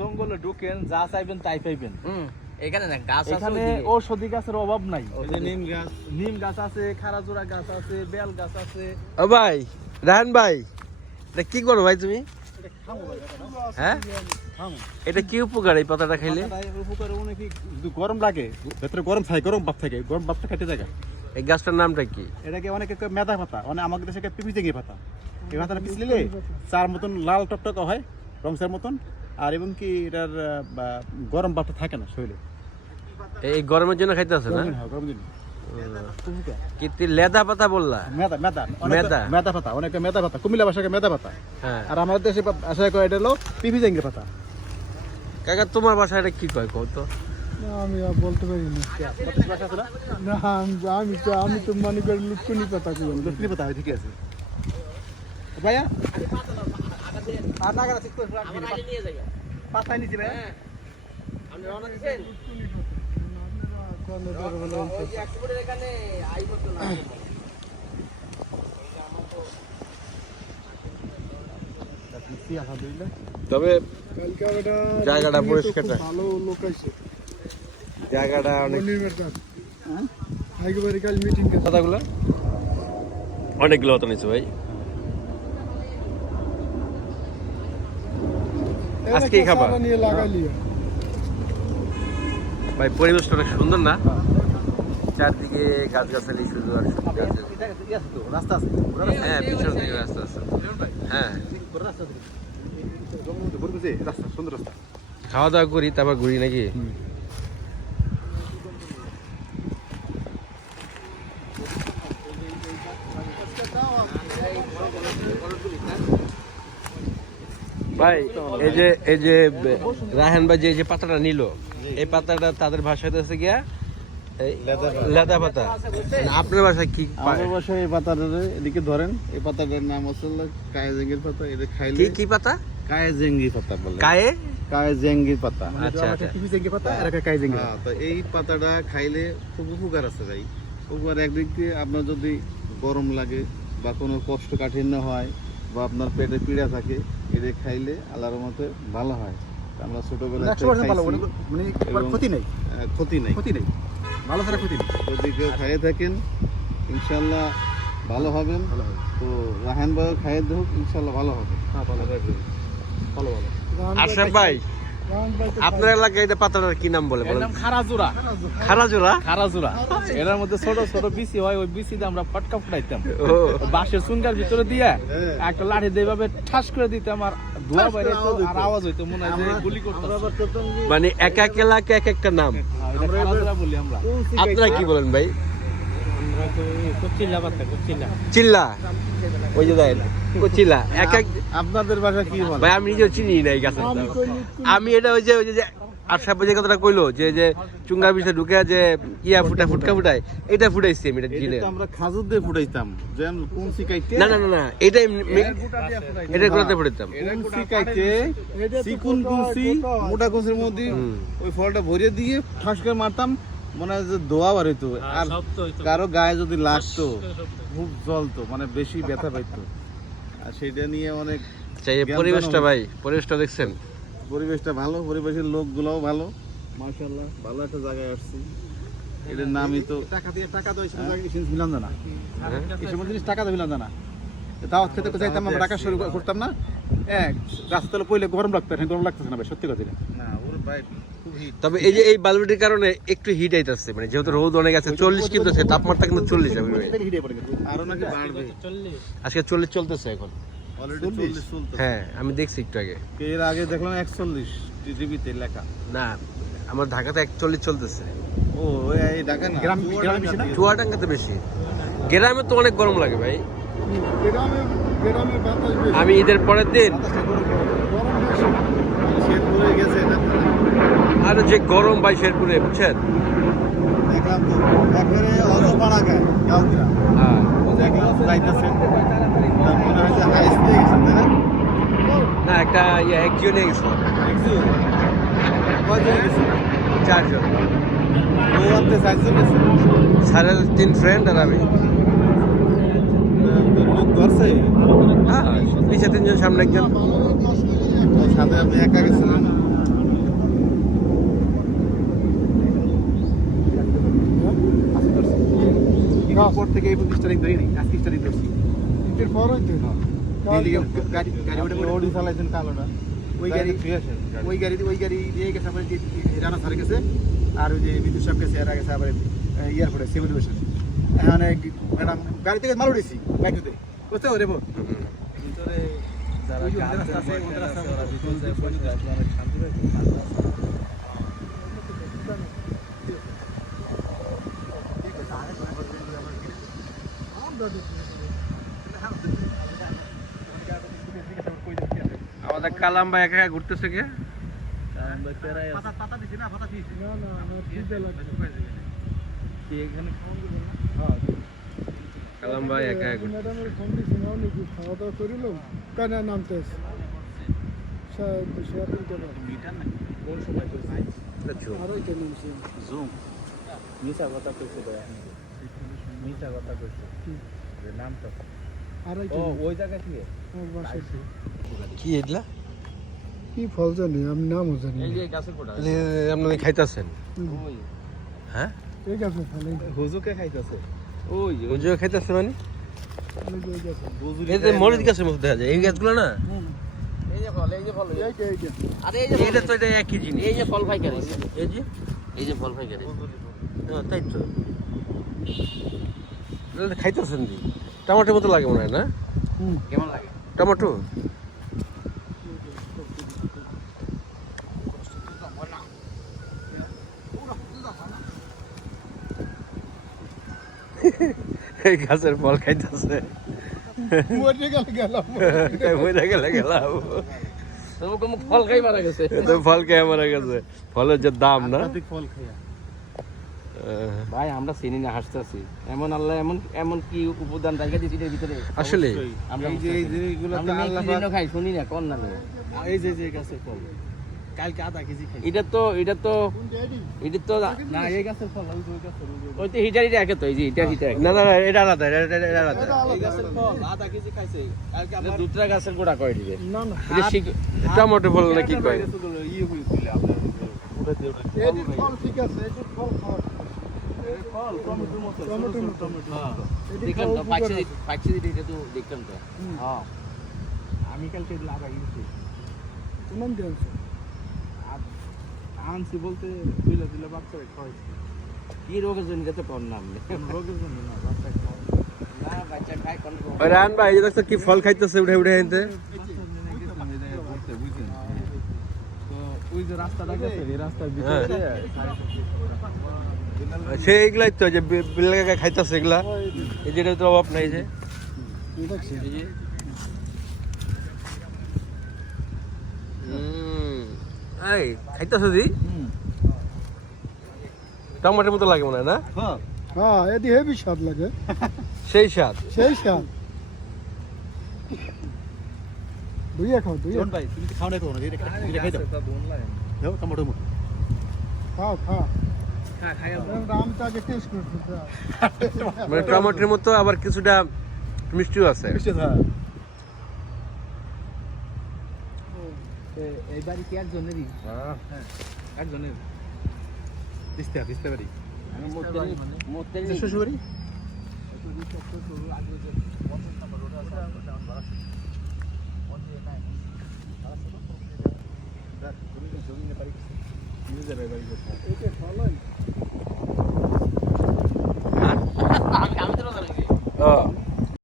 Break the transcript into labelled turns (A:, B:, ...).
A: জঙ্গলে ঢুকেন যা চাইবেন তাই পাইবেন।
B: এখানে না গাছ আছে
A: এখানে ঔষধি গাছের অভাব নাই।
B: নিম গাছ।
A: নিম গাছ আছে খারাজোড়া গাছ আছে বেল গাছ আছে।
C: ও ভাই রাহান ভাই এটা কি করো ভাই তুমি? হ্যাঁ? এটা কি উপকার এই পাতাটা খাইলে?
A: উপকারে অনেক গরম লাগে ভেতরে গরম থাকে গরম ভাব থাকে গরম ভাবটা কেটে যায়
C: এই গাছটার নামটা কি?
A: এটাকে অনেকে মেদা পাতা মানে আমাদের দেশে পিপি জেঙ্গি পাতা। এই পাতাটা পিছলিলে চার মতন লাল টকটকা হয় রংসার মতন। আর এবং কি এটার বা, গরম ভাবটা থাকে না শরীরে?
C: এই গরমের জন্য খাইতে আছে না?
A: গরম দিন হয়,
C: কি তুই লেদা পাতা বললা?
A: মেদা মেদা
C: মেদা?
A: মেদা পাতা অনেকে মেদা পাতা কুমিল্লা ভাষাকে মেদা পাতা।
C: হ্যাঁ।
A: আর আমাদের দেশে ভাষায় কয় এটা হলো পিপি জেঙ্গি পাতা।
C: কাকা তোমার এটা কি কয় কও
D: আমি বলতে পারি না।
A: ভাষা আছে না?
D: না আমি আমি তো আমি তো মনে করি লুটকুনি পাতা
A: হয় ঠিকই আছে। ভাইয়া? আর না ঠিক করে
B: আমার আগে নিয়ে যাই
A: পাতায় নিচে ভাইয়া
B: আপনি রওনা দিছেন ওই যে একেবারে এখানে আইব তো না
C: তবে জায়গাটা পরিষ্কার
D: ভালো লোক আছে
C: জায়গাটা অনেক
D: মিটিং করছে
C: অনেকগুলো পাতা নিচ্ছে ভাই। আজকেই খাবা? ভাই পরিবেশটা অনেক সুন্দর না? চারদিকে গাছ গাছালি শুধু আর হ্যাঁ পিছন দিকে রাস্তা আছে। হ্যাঁ।
A: রাস্তা সুন্দর রাস্তা।
C: খাওয়া দাওয়া করি তারপর ঘুরি নাকি? ভাই এই যে এই যে রাহান ভাই যে এই যে পাতাটা নিল এই পাতাটা তাদের ভাষায় হচ্ছে গিয়া লেদা পাতা। মানে আপনার ভাষায় কি
A: আমাদের বাসায় এই পাতাটা এদিকে ধরেন এই পাতাটার নাম হচ্ছে হলো কায়াজেঙ্গির পাতা এটা খাইলে
C: কি কি পাতা?
A: কায়াজেঙ্গি পাতা বলে।
C: কায়ে?
A: কায়াজেঙ্গির পাতা।
C: আচ্ছা আচ্ছা।
A: পিপিজেঙ্গি পাতা আর একটা কায়াজেঙ্গি
E: হ্যাঁ তো এই পাতাটা খাইলে খুব উপকার আছে ভাই। উপকার একদিক দিয়ে আপনার যদি গরম লাগে বা কোনো কষ্ট কাঠিন্য হয় বা আপনার পেটে পীড়া থাকে এটা খাইলে আল্লাহর মতে ভালো হয়। আমরা
A: ওটা- মানে ক্ষতি নেই?
E: ক্ষতি নেই।
A: ক্ষতি নেই। ভালো ছাড়া ক্ষতি নেই।
E: যদি কেউ খাইয়ে থাকেন ইনশাল্লাহ ভালো হবেন। তো রাহান ভাই খাইয়ে দেখ ইনশাল্লাহ ভালো হবে।
A: হ্যাঁ ভালো ভালো ভালো।
C: আশরাফ ভাই আপনার এলাকায় এটা পাতাটার কি নাম বলে বলেন?
A: নাম খারাজুরা। খারাজুরা? এটার মধ্যে ছোট ছোট বিসি হয় ওই বিসিতে আমরা ফটকা ফুটাইতাম।
C: ও।
A: বাঁশের চুনকার ভিতরে দিয়ে একটা লাঠি দিয়ে এভাবে ঠাস করে দিতাম আর ধোয়া বাইরে আর আওয়াজ হইতো মনে হয় যে গুলি করতাম।
C: মানে এক এক এলাকা এক একটা নাম।
A: খারাজুরা বলি আমরা।
C: আপনারা কি বলেন ভাই?
A: আমরা তো কচ্ছিল্লা পাতা কচ্ছিল্লা
C: চিল্লা? ওই যে চিল্লা। এক এক
E: আপনাদের বাসা কি বলে?
C: ভাই আমি নিজেও চিনি না এই গাছের আমি এটা ওই যে ওই যে- যে যে কথাটা কইলো যে যে চুঙ্গার বিষয়ে ঢুকে যে ইয়া ফুটা ফুটকা ফুটায় এটা ফুটাইছি আমি এটা জিনে
E: আমরা খাজুর দিয়ে ফুটাইতাম যেন কোন শিকাইতে
C: না না না না এটা এটা কোথাতে ফুটাইতাম।
E: কোন শিকাইতে চিকুন কুনসি মোটা কুনসির মধ্যে ওই ফলটা ভরিয়ে দিয়ে ঠাস করে মারতাম মনে হয় যে দোয়া বার হইতো আর কারও গায়ে যদি লাগতো খুব জ্বলতো মানে বেশি ব্যথা পাইতো। আর সেটা নিয়ে অনেক
C: আচ্ছা পরিবেশটা ভাই পরিবেশটা দেখছেন?
E: পরিবেশটা ভালো পরিবেশের লোকগুলোও ভালো। মার্শাল্লাহ ভালো একটা জায়গায় আসছি। এটার নামই তো
A: টাকা দিয়ে টাকা তো এই সময় জায়গায় মিলান জানা
C: হ্যাঁ?
A: জিনিস টাকা দিয়ে মিলান জানা দাওয়াত খেতে যাইতাম আমরা টাকা শুরু করতাম না। এক রাস্তা তলে পইলে গরম লাগতো এখন গরম লাগতেছে না ভাই সত্যি কথা
E: না ওর ভাই
C: তবে এই যে এই বালুটির কারণে একটু হিট আইতাছে মানে যেহেতু রোদ অনেক আছে চল্লিশ কিন্তু আছে তাপমাত্রা কিন্তু চল্লিশ
E: আরও নাকি বাড়বে।
C: আজকে চল্লিশ চলতেছে এখন।
E: অলরেডি চল্লিশ? চলতে
C: হ্যাঁ আমি দেখছি একটু আগে।
E: এর আগে দেখলাম একচল্লিশ টিভিতে লেখা।
C: না আমার ঢাকাতে একচল্লিশ চলতেছে।
E: ও ওই এই ঢাকা না
A: গ্রাম- গ্রামে বেশি না?
C: চুয়াডাঙ্গাতে বেশি। গ্রামে তো অনেক গরম লাগে ভাই। আমি ঈদের পরের দিন? আর যে গরম ভাই শেরপুরে বুঝছেন? হ্যাঁ।
E: না
C: একটা ইয়ে একজিও নিয়ে গেছিলাম
E: একজন কয়জন গেছে
C: চারজন সাড়ে তিন ফ্রেন্ড আর আমি। পিছিয়ে তিনজন সামনে একজন।
E: সাথে আপনি একা গেছিলেন।
A: থেকে এই তারিখ ধরি নাই আজকে তারিখ ধরছি।
D: পর হইতে
A: না গাড়ি গাড়ি ওটা
E: চালাইছেন কালোটা।
A: ওই গাড়ি ওই গাড়ি। ওই গাড়ি দিয়ে গেছে আর ওই যে বিদ্যুৎ সাহেব গেছে এরা গেছে আবার এয়ারপোর্টে সেভিল ম্যাডাম গাড়ি থেকে মাল উঠেছি বুঝতে পারে বল
C: আমাদের কালাম ভাই একা একা ঘুরতেছে কে
A: পাতা দিছি না? পাতা দিছি?
D: না না আমার খিদে লাগছে
C: কালাম ভাই একা একা
D: ম্যাডামের ফোন দিছি না নাকি খাওয়া দাওয়া করিল কেন নামতে আছে
C: কি? এগুলা?
D: কি ফল জানি আমি নামও জানি না।
C: আপনারা খাইতেছেন। হ্যাঁ?
D: এই গাছে ফল এই
A: হুজুকে খাইতেছে
C: বুঝিও খাইতেছে মানে?
D: এই গাছে
C: এই যে মরিচ গাছের মতো দেখা যায় এই গাছগুলো না?
B: এই যে ফল এই যে ফল
D: এই যে এই যে।
B: আরে এই যে
C: এটা তো এটা একই জিনিস।
B: এই যে ফল পাইকারি।
C: এই যে?
B: এই যে ফল পাইকারি।
C: তাই তো। খাইতেছেন দি টমেটোর মতো লাগে মনে হয় না?
B: কেমন লাগে?
C: টমেটো? এই গাছের ফল খাইতেছে।
D: মরে গেল গেলাম।
C: মরে গেলে গেলাম।
B: ফল খাই মারা গেছে।
C: তো ফল খেয়ে মারা গেছে। ফলের যে দাম না?
A: ফল খাইয়া।
B: ভাই আমরা চিনি না হাসতেছি এমন আল্লাহ এমন এমন কি উপদান রেখে দিয়েছি এর ভিতরে?
C: আসলে?
B: আমরা
E: এই যে এই আল্লাহ
B: খাই? শুনি না কোন না
A: এই যে যে গাছের ফল। কালকে আধা কেজি খাই
B: এটা তো এটা তো এটা? তো
A: না এই গাছের ফল ওই যে ওই গাছের ওই
B: তো হিটার হিটার একে তো এই যে হিটার হিটার
C: না না এটা আলাদা এটা আলাদা।
A: এই গাছের ফল আধা কেজি খাইছে। কালকে আমার
B: গাছের গোড়া দিবে?
D: না না
B: এটা
C: টমেটো ফল না কি কয়?
A: ইয়ে আপনার উঠাতে উঠাতে
D: এই ফল ঠিক আছে এই যে ফল খাওয়া
A: ফল টমেটোর মতো
D: টমেটোর
A: টমেটো হ্যাঁ।
B: দেখলাম তো
D: উপকার
B: পাইছে
D: আছে।
B: পাইছে দিতে তো দেখলাম তো। হ্যাঁ।
A: আমি কালকে আধা কেজি
D: দিয়েছে
A: আনছি বলতে দুইলা দুইলা বাচ্চারা খাওয়াইছি।
B: কি রোগের জন্য তো কম নাম নেই।
A: কোনো রোগের জন্য না বাচ্চা খাওয়া
B: না বাচ্চা খায় কোন রোগ?
C: ওই রান ভাই দেখছ কি ফল খাইতেছে উঠে উঠে আনতে
A: তো রাস্তাটা গেছে এই রাস্তার
C: হ্যাঁ। তো যে খাইতেছে এগুলা। এই যেটা তো অভাব নাই যে। এই খাইতেছে দি টমেটোর মতো লাগে মনে হয় না?
A: হ্যাঁ।
D: হ্যাঁ এটি হেভি স্বাদ লাগে।
C: সেই স্বাদ।
D: সেই স্বাদ। দুইয়া খাও দুইয়া।
A: জন ভাই তুমি তো খাও না কোনো এটা এটা খাই দাও দাও টমেটো মতো।
D: খাও খাও।
A: হ্যাঁ।
C: মানে টমেটোর মতো আবার কিছুটা মিষ্টিও আছে।
A: মিষ্টি হ্যাঁ।
B: এই বাড়ি কি একজনেরই
A: একজনের। তিস্তা তিস্তা
B: বাড়ি।
A: শ্বশুর বাড়ি
D: মানে? আমি তো